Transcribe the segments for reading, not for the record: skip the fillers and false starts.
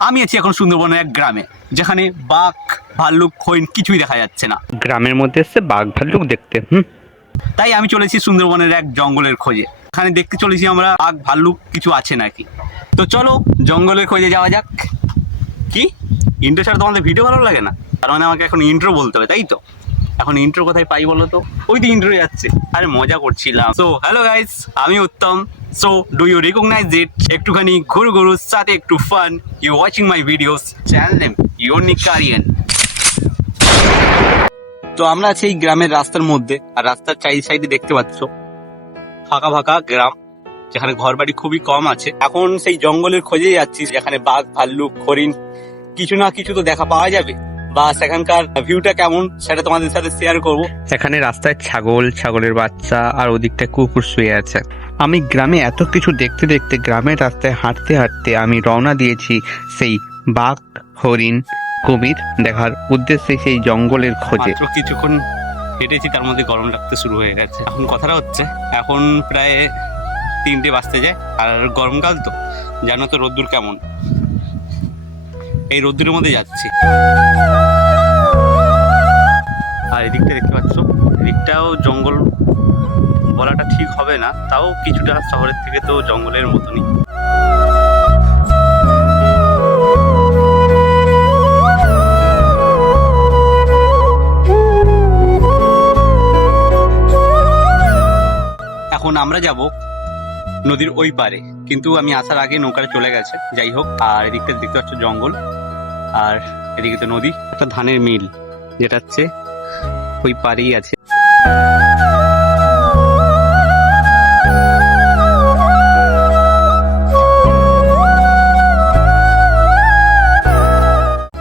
আমি আছি এখন সুন্দরবনের এক গ্রামে, যেখানে বাঘ ভাল্লুক হরিণ কিছুই দেখা যাচ্ছে না। গ্রামের মধ্যে এসছে বাঘ ভাল্লুক দেখতে। তাই আমি চলেছি সুন্দরবনের এক জঙ্গলের খোঁজে। এখানে দেখতে চলেছি আমরা বাঘ ভাল্লুক কিছু আছে নাকি। তো চলো জঙ্গলের খোঁজে যাওয়া যাক। কি ইন্ট্রো ছাড়া তোমাদের ভিডিও ভালো লাগে না? তার মানে আমাকে এখন ইন্ট্রো বলতে হবে, তাই তো? এখন ইন্ট্রো কোথায় পাই বলো তো? ওই তো ইন্ট্রো যাচ্ছে। আরে মজা করছিলাম। সো হ্যালো গাইস, আমি Uttam. So do you recognize it? একটুখানি ঘুরু ঘুরু সাথে একটু fun. You watching my videos, channel name unique কারিয়ান। তো আমরা আছি এই গ্রামের রাস্তার মধ্যে, আর রাস্তার চারি সাইডে দেখতে পাচ্ছ ফাঁকা ফাঁকা গ্রাম, যেখানে ঘর বাড়ি খুবই কম আছে। এখন সেই জঙ্গলের খোঁজে যাচ্ছি, যেখানে বাঘ ভাল্লুক হরিণ কিছু না কিছু তো দেখা পাওয়া যাবে, বা সেখানকার ভিউটা কেমন সেটা তোমাদের সাথে শেয়ার করব। এখানে রাস্তায় ছাগলের বাচ্চা আর ওদিকটায় কুকুর শুয়ে আছে। আমি গ্রামে এত কিছু দেখতে দেখতে গ্রামের রাস্তায় হাঁটতে হাঁটতে আমি রওনা দিয়েছি সেই বাঘ হরিণ কুমির দেখার উদ্দেশ্যে, সেই জঙ্গলের খোঁজে। মাত্র কিছুক্ষণ হেঁটেছি, তার মধ্যে গরম লাগতে শুরু হয়ে গেছে। এখন কথাটা হচ্ছে এখন প্রায় 3টে বাজতে যায়, আর গরমকাল তো জানো তো রোদ্দুর কেমন। এই রোদ্দুরের মধ্যে যাচ্ছি। আর এদিকটা দেখতে পাচ্ছ, এদিকটাও জঙ্গল বলাটা ঠিক হবে না, তাও কিছুটা শহরের থেকে তো জঙ্গলের মতনই। এখন আমরা যাব নদীর ওই পারে, কিন্তু আমি আসার আগে নৌকাটা চলে গেছে। যাই হোক, আর এদিকটা দেখতে পাচ্ছ জঙ্গল, আর এদিকে তো নদী, একটা ধানের মিল যেটা হচ্ছে ওই পারেই আছে।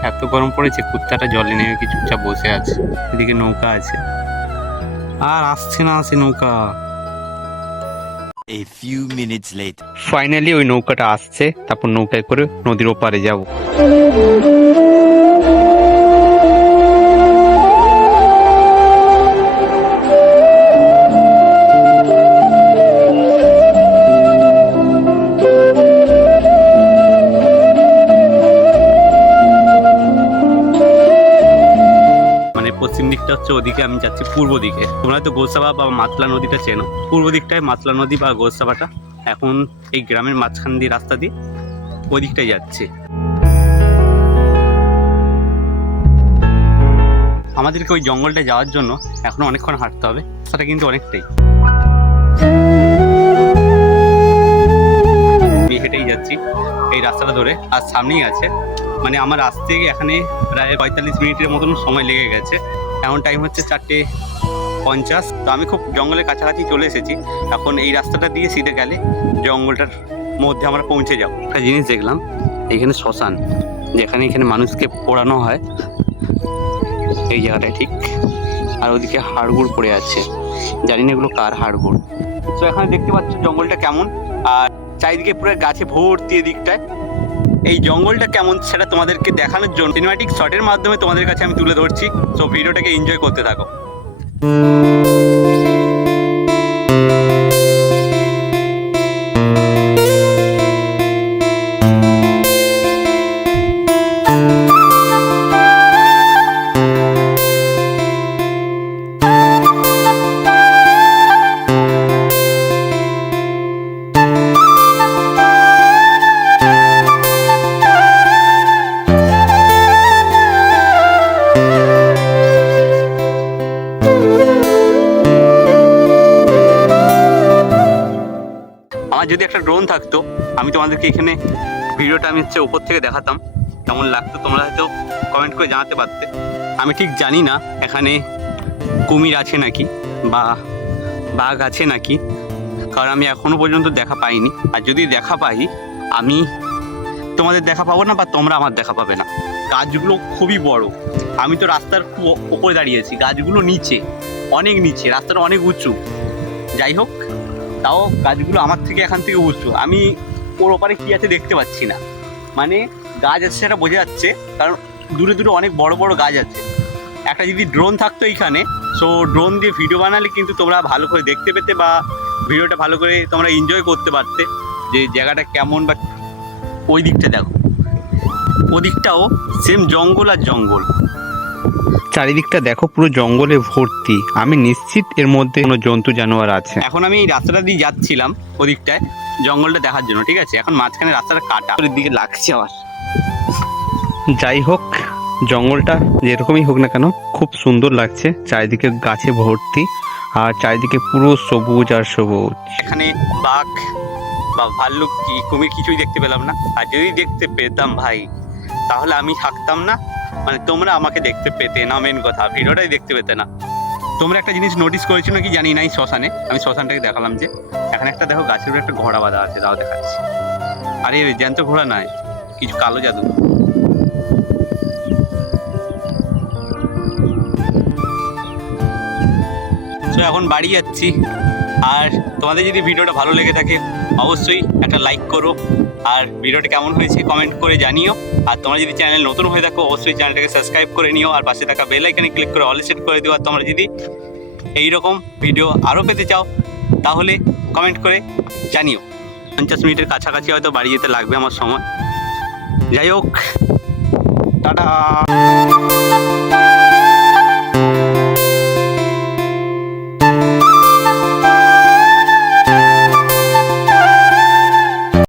এত গরম পড়েছে, কুত্তাটা জলে নেমে কি চুপচাপ বসে আছে। এদিকে নৌকা আছে, আর আসছে না সে নৌকা। A few minutes later. Finally ওই নৌকাটা আসছে, তারপর নৌকায় করে নদীর ওপারে যাব। মানে পশ্চিম দিকটা হচ্ছে ওদিকে, আমি যাচ্ছি পূর্ব দিকে। তোমরা তো গোসাবা বা মাতলা নদীটা চেনো, পূর্ব দিকটায় মাতলা নদী বা গোসাবাটা। এখন এই গ্রামের মাঝখান দিয়ে রাস্তা দিয়ে ওই দিকটাই যাচ্ছে। আমাদেরকে ওই জঙ্গলটা যাওয়ার জন্য এখনো অনেকক্ষণ হাঁটতে হবে, সেটা কিন্তু অনেকটাই। আমি হেঁটেই যাচ্ছি এই রাস্তাটা ধরে, আর সামনেই আছে, মানে আমার আসতে এখানে প্রায় 45 মিনিটের মতন সময় লেগে গেছে। এখন টাইম হচ্ছে 4:50। তো আমি খুব জঙ্গলের কাছাকাছি চলে এসেছি। এখন এই রাস্তাটা দিয়ে সিধে গেলে জঙ্গলটার মধ্যে আমরা পৌঁছে যাব। একটা জিনিস দেখলাম, এইখানে শ্মশান, যেখানে এখানে মানুষকে পোড়ানো হয়, এই জায়গাটায় ঠিক। আর ওদিকে হাড়গুড় পড়ে আছে, জানি না এগুলো কার হাড়গুড়। তো এখানে দেখতে পাচ্ছ জঙ্গলটা কেমন, আর চারিদিকে পুরো গাছে ভর্তি। এদিকটায় এই জঙ্গলটা কেমন সেটা তোমাদেরকে দেখানোর জন্য সিনেম্যাটিক শটের মাধ্যমে তোমাদের কাছে আমি তুলে ধরছি। সো ভিডিওটাকে এনজয় করতে থাকো। আমার যদি একটা ড্রোন থাকতো, আমি তোমাদেরকে এখানে ভিডিওটা আমি হচ্ছে উপর থেকে দেখাতাম, কেমন লাগতো তোমরা হয়তো কমেন্ট করে জানাতে পারতে। আমি ঠিক জানি না এখানে কুমির আছে নাকি বা বাঘ আছে নাকি, কারণ আমি এখনো পর্যন্ত দেখা পাইনি। আর যদি দেখা পাই, আমি তোমাদের দেখা পাবো না, বা তোমরা আমার দেখা পাবে না। গাছগুলো খুবই বড়, আমি তো রাস্তার খুব ওপরে দাঁড়িয়েছি, গাছগুলো নিচে, অনেক নিচে, রাস্তাটা অনেক উঁচু। যাই হোক, তাও গাছগুলো আমার থেকে এখান থেকে উঁচু, আমি ওর ওপারে কী আছে দেখতে পাচ্ছি না। মানে গাছ আছে সেটা বোঝা যাচ্ছে, কারণ দূরে দূরে অনেক বড় বড় গাছ আছে। একটা যদি ড্রোন থাকতো এইখানে, সো ড্রোন দিয়ে ভিডিও বানালে কিন্তু তোমরা ভালো করে দেখতে পেতে, বা ভিডিওটা ভালো করে তোমরা এনজয় করতে পারতে যে জায়গাটা কেমন। বা ওই দিকটা দেখো, ওদিকটাও সেম জঙ্গল আর জঙ্গল। চারিদিকটা দেখো পুরো জঙ্গলে ভর্তি, আমি নিশ্চিত এর মধ্যে কোনো জন্তু জানোয়ার আছে। এখন আমি এই রাস্তাটা দিয়ে যাচ্ছিলাম ওদিকটায় জঙ্গলটা দেখার জন্য, ঠিক আছে? এখন মাঝখানে রাস্তাটা কাটা, ওর দিকে লাগছে আবার। যাই হোক, জঙ্গলটা যেরকমই হোক না কেন খুব সুন্দর লাগছে, চারিদিকে গাছে ভর্তি আর চারিদিকে পুরো সবুজ আর সবুজ। এখানে বাঘ বা ভাল্লুক কি কুমির কিছুই দেখতে পেলাম না। আর যদি দেখতে পেতাম ভাই, তাহলে আমি থাকতাম না, মানে তোমরা আমাকে দেখতে পেতে না, মেন কথা ভিডিওটাই দেখতে পেতে না। তোমরা একটা জিনিস নোটিস করেছো নাকি জানি না, এই শ্মশানে আমি শ্মশানটাকে দেখালাম যে এখানে একটা দেখো গাছের উপরে একটা ঘোড়া বাঁধা আছে, তাও দেখাচ্ছি। আরে জ্যান্ত ঘোড়া নয়, কিছু কালো জাদু। তো এখন বাড়ি যাচ্ছি। আর তোমাদের যদি ভিডিওটা ভালো লেগে থাকে অবশ্যই একটা লাইক করো, আর ভিডিওটা কেমন হয়েছে কমেন্ট করে জানিও। আর তোমরা যদি চ্যানেল নতুন হয়ে থাকো অবশ্যই চ্যানেলটাকে সাবস্ক্রাইব করে নিও, আর পাশে থাকা বেল আইকনে ক্লিক করে অল সেট করে দিও। আর তোমরা যদি এইরকম ভিডিও আরও পেতে চাও তাহলে কমেন্ট করে জানিও। 50 মিনিটের কাছাকাছি হয়তো বাড়ি যেতে লাগবে আমার সময়। যাই হোক, টাটা।